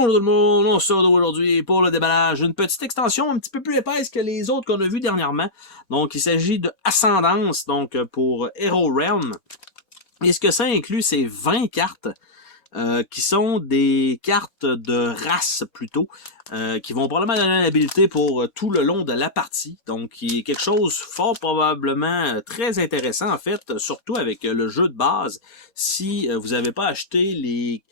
Bonjour tout le monde, on se retrouve aujourd'hui pour le déballage. Une petite extension un petit peu plus épaisse que les autres qu'on a vues dernièrement. Donc il s'agit de Ascendance, donc pour Hero Realm. Et ce que ça inclut, c'est 20 cartes. Qui sont des cartes de race plutôt, qui vont probablement donner une habilité pour tout le long de la partie. Donc, qui est quelque chose fort probablement très intéressant en fait, surtout avec le jeu de base. Si vous n'avez pas acheté les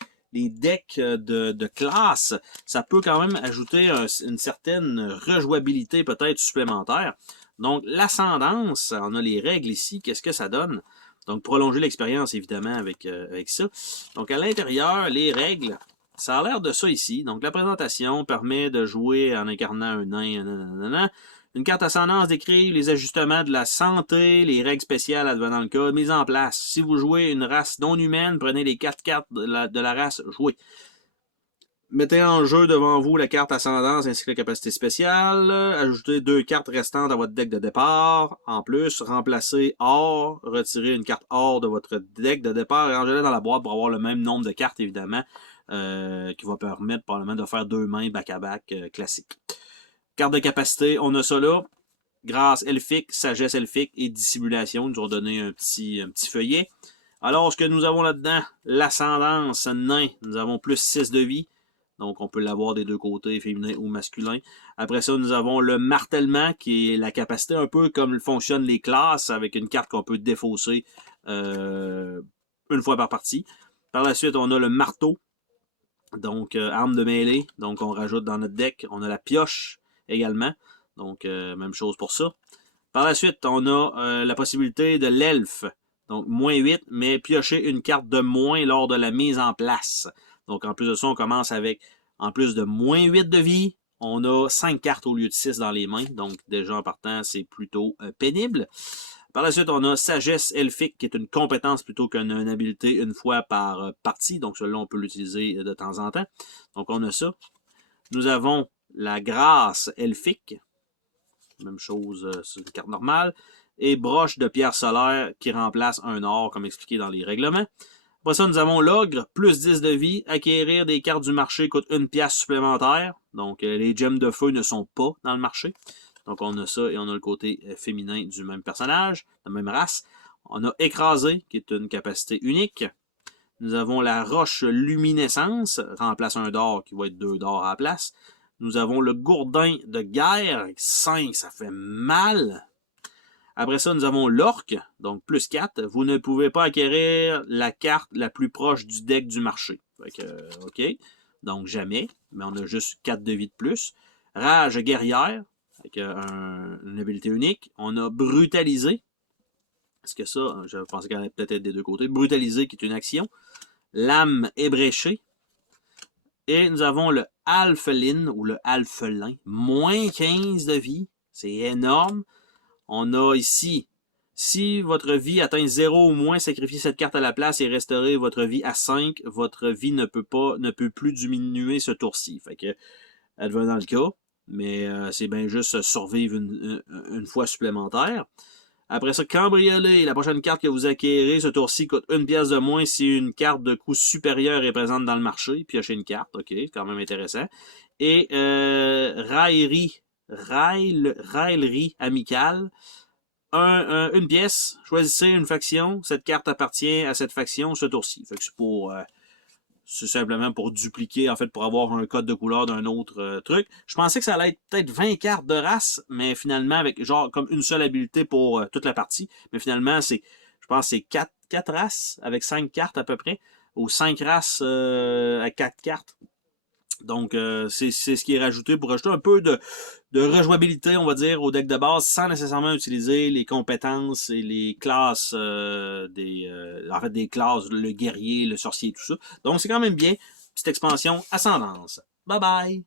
decks de classe, ça peut quand même ajouter une certaine rejouabilité peut-être supplémentaire. Donc, l'ascendance, on a les règles ici, qu'est-ce que ça donne? Donc, prolonger l'expérience, évidemment, avec ça. Donc, à l'intérieur, les règles, ça a l'air de ça ici. Donc, la présentation permet de jouer en incarnant un nain, nanana. Une carte ascendance décrit les ajustements de la santé, les règles spéciales advenant le cas, mise en place. Si vous jouez une race non humaine, prenez les 4 cartes de la race jouée. Mettez en jeu devant vous la carte ascendance ainsi que la capacité spéciale. Ajoutez 2 cartes restantes à votre deck de départ. En plus, remplacez or. Retirez une carte or de votre deck de départ et rangez-la dans la boîte pour avoir le même nombre de cartes, évidemment, qui va permettre probablement de faire 2 mains back-à-back classiques. Carte de capacité, on a ça là. Grâce elfique, sagesse elfique et dissimulation. Ils nous ont donné un petit feuillet. Alors, ce que nous avons là-dedans, l'ascendance nain, nous avons plus 6 de vie. Donc, on peut l'avoir des deux côtés, féminin ou masculin. Après ça, nous avons le martèlement, qui est la capacité un peu comme fonctionnent les classes, avec une carte qu'on peut défausser une fois par partie. Par la suite, on a le marteau, donc arme de mêlée. Donc, on rajoute dans notre deck. On a la pioche également. Donc, même chose pour ça. Par la suite, on a la possibilité de l'elfe. Donc, moins 8, mais piocher une carte de moins lors de la mise en place. Donc, en plus de ça, on commence avec, en plus de moins 8 de vie, on a 5 cartes au lieu de 6 dans les mains. Donc, déjà en partant, c'est plutôt pénible. Par la suite, on a Sagesse Elfique, qui est une compétence plutôt qu'une habilité une fois par partie. Donc, celui-là, on peut l'utiliser de temps en temps. Donc, on a ça. Nous avons la Grâce Elfique. Même chose, c'est une carte normale. Et Broche de pierre solaire qui remplace un or, comme expliqué dans les règlements. Après ça, nous avons l'ogre, plus 10 de vie. Acquérir des cartes du marché coûte 1 pièce supplémentaire. Donc, les gemmes de feu ne sont pas dans le marché. Donc, on a ça et on a le côté féminin du même personnage, de la même race. On a écrasé, qui est une capacité unique. Nous avons la roche luminescence, remplace un d'or qui va être 2 d'or à la place. Nous avons le gourdin de guerre, 5, ça fait mal. Après ça, nous avons l'orque, donc plus 4. Vous ne pouvez pas acquérir la carte la plus proche du deck du marché. Fait que, OK. Donc, jamais. Mais on a juste 4 de vie de plus. Rage guerrière, avec une habilité unique. On a brutalisé. Est-ce que ça, je pensais qu'elle allait peut-être être des deux côtés. Brutalisé, qui est une action. Lame ébréchée. Et nous avons le alphelin, ou le alphelin. Moins 15 de vie. C'est énorme. On a ici, si votre vie atteint 0 ou moins, sacrifiez cette carte à la place et restaurez votre vie à 5. Votre vie ne peut plus diminuer ce tour-ci. Fait que, advenant le cas, mais c'est bien juste survivre une fois supplémentaire. Après ça, cambrioler. La prochaine carte que vous acquérez, ce tour-ci coûte 1 pièce de moins si une carte de coût supérieur est présente dans le marché. Piochez une carte, ok, c'est quand même intéressant. Et raillerie amicale. Une pièce, choisissez une faction, cette carte appartient à cette faction ce tour-ci. Fait que c'est simplement pour dupliquer, en fait, pour avoir un code de couleur d'un autre truc. Je pensais que ça allait être peut-être 20 cartes de race, mais finalement, avec genre comme une seule habilité pour toute la partie. Mais finalement, je pense que c'est 4 races avec 5 cartes à peu près, ou 5 races à 4 cartes. Donc, c'est ce qui est rajouté pour rajouter un peu de rejouabilité, on va dire, au deck de base, sans nécessairement utiliser les compétences et les classes en fait, des classes, le guerrier, le sorcier, tout ça. Donc, c'est quand même bien. Petite expansion, ascendance. Bye bye!